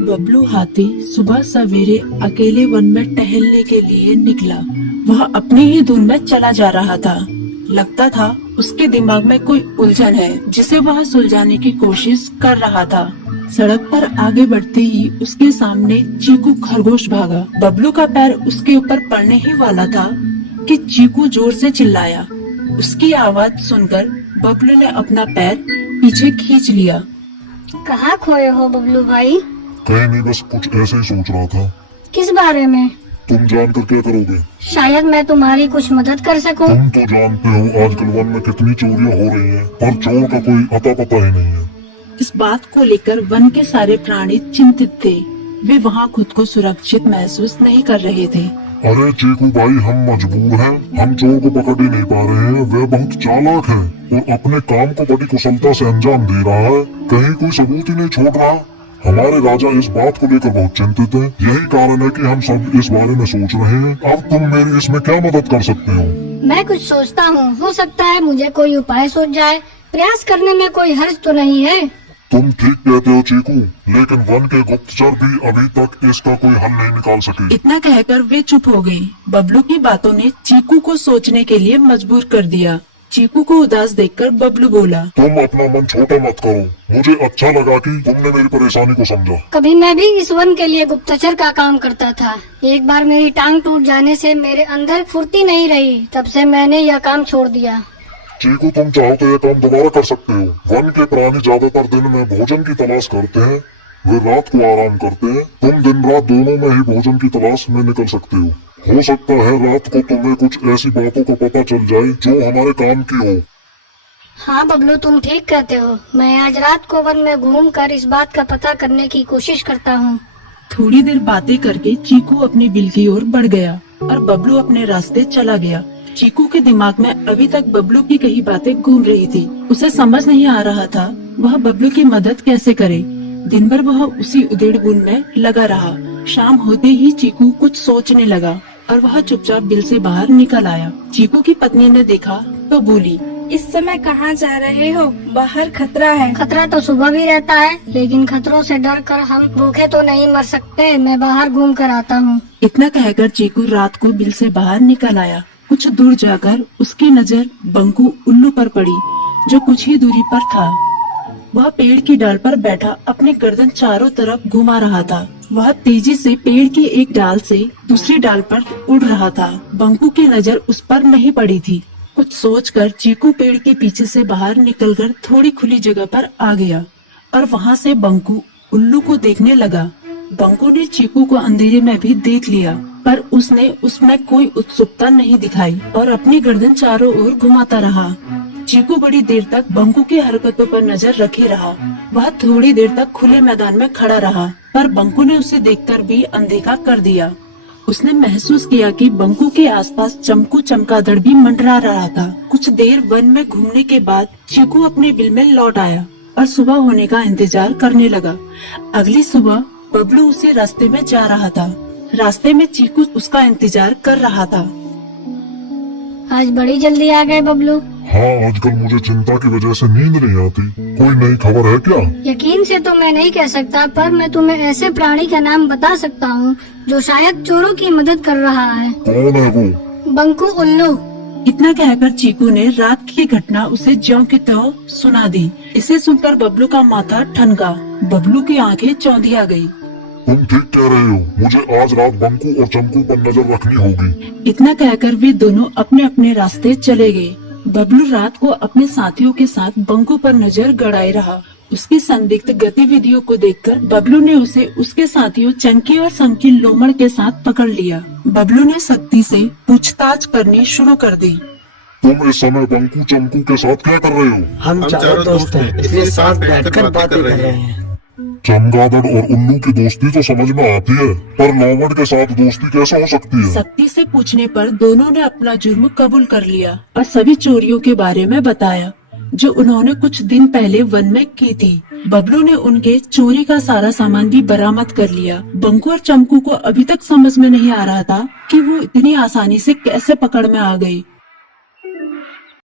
बबलू हाथी सुबह सवेरे अकेले वन में टहलने के लिए निकला। वह अपनी ही धुन में चला जा रहा था। लगता था उसके दिमाग में कोई उलझन है जिसे वह सुलझाने की कोशिश कर रहा था। सड़क पर आगे बढ़ते ही उसके सामने चीकू खरगोश भागा। बबलू का पैर उसके ऊपर पड़ने ही वाला था कि चीकू जोर से चिल्लाया। उसकी आवाज सुनकर बबलू ने अपना पैर पीछे खींच लिया। कहाँ खोए हो बबलू भाई? कहीं नहीं, बस कुछ ऐसे ही सोच रहा था। किस बारे में? तुम जानकर क्या करोगे? शायद मैं तुम्हारी कुछ मदद कर सकूं। तुम तो जानते हो आजकल वन में कितनी चोरियां हो रही हैं, पर चोर का कोई अता पता ही नहीं है। इस बात को लेकर वन के सारे प्राणी चिंतित थे। वे वहाँ खुद को सुरक्षित महसूस नहीं कर रहे थे। अरे चीकू भाई, हम मजबूर हैं। हम चोर को पकड़ ही नहीं पा रहे हैं। वह बहुत चालाक है और अपने काम को बड़ी कुशलता से अंजाम दे रहा है। कहीं कोई सबूत ही नहीं छोड़ रहा। हमारे राजा इस बात को लेकर बहुत चिंतित हैं। यही कारण है कि हम सब इस बारे में सोच रहे हैं। अब तुम मेरी इसमें क्या मदद कर सकते हो? मैं कुछ सोचता हूँ, हो सकता है मुझे कोई उपाय सूझ जाए। प्रयास करने में कोई हर्ज तो नहीं है। तुम ठीक कहते हो चीकू, लेकिन वन के गुप्तचर भी अभी तक इसका कोई हल नहीं निकाल सके। इतना कहकर वे चुप हो गए। बबलू की बातों ने चीकू को सोचने के लिए मजबूर कर दिया। चीकू को उदास देखकर बबलू बोला, तुम अपना मन छोटा मत करो। मुझे अच्छा लगा कि तुमने मेरी परेशानी को समझा। कभी मैं भी इस वन के लिए गुप्तचर का काम करता था। एक बार मेरी टांग टूट जाने से मेरे अंदर फुर्ती नहीं रही। तब से मैंने यह काम छोड़ दिया। चीकू, तुम चाहो तो यह काम दोबारा कर सकते हो। वन के प्राणी ज्यादातर दिन में भोजन की तलाश करते हैं, वे रात को आराम करते हैं। तुम दिन रात दोनों में ही भोजन की तलाश में निकल सकते हो। हो सकता है रात को तुम्हें कुछ ऐसी बातों का पता चल जाए जो हमारे काम की हो। हाँ बबलू, तुम ठीक कहते हो। मैं आज रात को वन में घूमकर इस बात का पता करने की कोशिश करता हूँ। थोड़ी देर बातें करके चीकू अपनी बिल की ओर बढ़ गया और बबलू अपने रास्ते चला गया। चीकू के दिमाग में अभी तक बबलू की कई बातें घूम रही थी। उसे समझ नहीं आ रहा था वह बबलू की मदद कैसे करे। दिन भर वह उसी उधेड़-बुन में लगा रहा। शाम होते ही चीकू कुछ सोचने लगा और वह चुपचाप बिल से बाहर निकल आया। चीकू की पत्नी ने देखा तो बोली, इस समय कहाँ जा रहे हो? बाहर खतरा है। खतरा तो सुबह भी रहता है, लेकिन खतरों से डर कर हम भूखे तो नहीं मर सकते। मैं बाहर घूम कर आता हूँ। इतना कहकर चीकू रात को बिल से बाहर निकल आया। कुछ दूर जाकर उसकी नजर बंकू उल्लू पर पड़ी, जो कुछ ही दूरी पर था। वह पेड़ की डाल पर बैठा अपनी गर्दन चारों तरफ घुमा रहा था। वह तेजी से पेड़ की एक डाल से दूसरी डाल पर उड़ रहा था। बंकू की नजर उस पर नहीं पड़ी थी। कुछ सोचकर चीकू पेड़ के पीछे से बाहर निकलकर थोड़ी खुली जगह पर आ गया और वहाँ से बंकू उल्लू को देखने लगा। बंकू ने चीकू को अंधेरे में भी देख लिया, पर उसने उसमें कोई उत्सुकता नहीं दिखाई और अपनी गर्दन चारों ओर घुमाता रहा। चीकू बड़ी देर तक बंकू की हरकतों पर नजर रखे रहा। वह थोड़ी देर तक खुले मैदान में खड़ा रहा, पर बंकू ने उसे देखकर भी अनदेखा कर दिया। उसने महसूस किया कि बंकू के आसपास चमकू चमगादड़ भी मंडरा रहा था। कुछ देर वन में घूमने के बाद चीकू अपने बिल में लौट आया और सुबह होने का इंतजार करने लगा। अगली सुबह बबलू उसी रास्ते में जा रहा था। रास्ते में चीकू उसका इंतजार कर रहा था। आज बड़ी जल्दी आ गए बबलू। हाँ, आजकल मुझे चिंता की वजह से नींद नहीं आती। कोई नई खबर है क्या? यकीन से तो मैं नहीं कह सकता, पर मैं तुम्हें ऐसे प्राणी का नाम बता सकता हूँ जो शायद चोरों की मदद कर रहा है। कौन है वो? बंकू उल्लू। इतना कहकर चीकू ने रात की घटना उसे ज्यों की त्यों सुना दी। इसे सुनकर बबलू का माथा ठनका। बबलू की आंखें चौंधिया गई। तुम ठीक कह रहे हो। मुझे आज रात बंकू और चमकू पर नजर रखनी होगी। इतना कहकर वे दोनों अपने अपने रास्ते चले गए। बबलू रात को अपने साथियों के साथ बंकू पर नजर गड़ाए रहा। उसकी संदिग्ध गतिविधियों को देखकर बबलू ने उसे उसके साथियों चंकी और समकी लोमड़ के साथ पकड़ लिया। बबलू ने सख्ती से पूछताछ करनी शुरू कर दी। तुम इस समय बंकू चमकू के साथ क्या कर रहे हो? हम चारों दोस्त हैं, इसलिए साथ बैठकर बातें कर रहे हैं। चमगादड़ और उल्लू की दोस्ती तो समझ में आती है, पर लोमड़ के साथ दोस्ती कैसे हो सकती है? सख्ती से पूछने पर दोनों ने अपना जुर्म कबूल कर लिया और सभी चोरियों के बारे में बताया जो उन्होंने कुछ दिन पहले वन में की थी। बबलू ने उनके चोरी का सारा सामान भी बरामद कर लिया। बंकू और चमकू को अभी तक समझ में नहीं आ रहा था कि वो इतनी आसानी से कैसे पकड़ में आ गए।